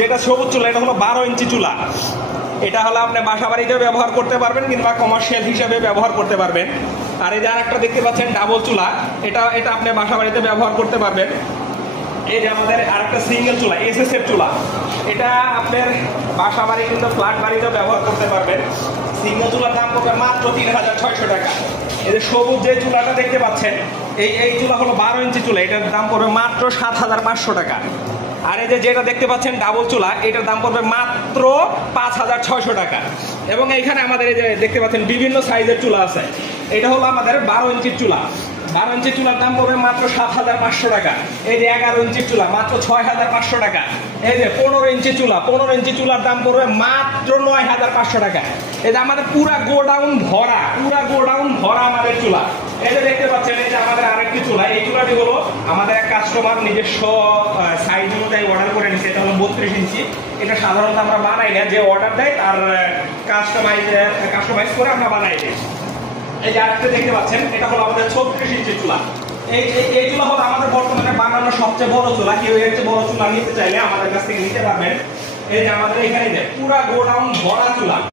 যেটা সবুজ চুলা এটা হলো 12 ইঞ্চি চুলা। এটা হলো আপনি বাসা বাড়িতে ব্যবহার করতে পারবেন কিংবা কমার্শিয়াল হিসাবে ব্যবহার করতে পারবেন। আর এই যে আরেকটা দেখতে পাচ্ছেন ডাবল চুলা, এটা আপনি বাসা বাড়িতে ব্যবহার করতে পারবেন। এই যে আমাদের আরেকটা সিঙ্গেল চুলা এসএসএফ চুলা, এটা আপনার বাসা বাড়ি কিন্তু ফ্ল্যাট বাড়িতেও ব্যবহার করতে পারবেন। সিঙ্গেল চুলার দাম পড়বে মাত্র 3600 টাকা। এই যে সবুজ যে চুলাটা দেখতে পাচ্ছেন এই চুলা হলো 12 ইঞ্চি চুলা, এটার দাম পড়বে মাত্র 7500 টাকা। আর এই যে যেটা দেখতে পাচ্ছেন ডাবল চুলা, এটার দাম পড়বে মাত্র 5600 টাকা। এবং এইখানে আমাদের এই যে দেখতে পাচ্ছেন বিভিন্ন সাইজের চুলা আছে। এটা হলো আমাদের 12 ইঞ্চির চুলা, 12 ইঞ্চির চুলার দাম পড়বে মাত্র 7500 টাকা। এই যে 11 ইঞ্চির চুলা মাত্র 6500 টাকা। এই যে 15 ইঞ্চি চুলা, 15 ইঞ্চি চুলার দাম পড়বে মাত্র 9500 টাকা। এই যে আমাদের পুরা গোডাউন ভরা আমাদের চুলা। এই যে দেখতে পাচ্ছেন এই যে আমাদের আরেকটি চুলা, এই চুলাটি হলো আমাদের এক কাস্টমার নিজস্ব সাইজ অনুযায়ী অর্ডার করে নিচ্ছে। এটা হলো 32 ইঞ্চি। এটা সাধারণত আমরা বানাই না, যে অর্ডার দেয় তার কাস্টমাইজ করে আমরা বানাই দিই। এই যে আরেকটা দেখতে পাচ্ছেন এটা হলো আমাদের 36 ইঞ্চি চুলা। এই চুলা হলো আমাদের বর্তমানে বানানোর সবচেয়ে বড় চুলা। কেউ এর চেয়ে বড় চুলা নিতে চাইলে আমাদের কাছ থেকে নিতে পারবেন। এই যে আমাদের এখানে পুরা গোডাউন ভরা চুলা।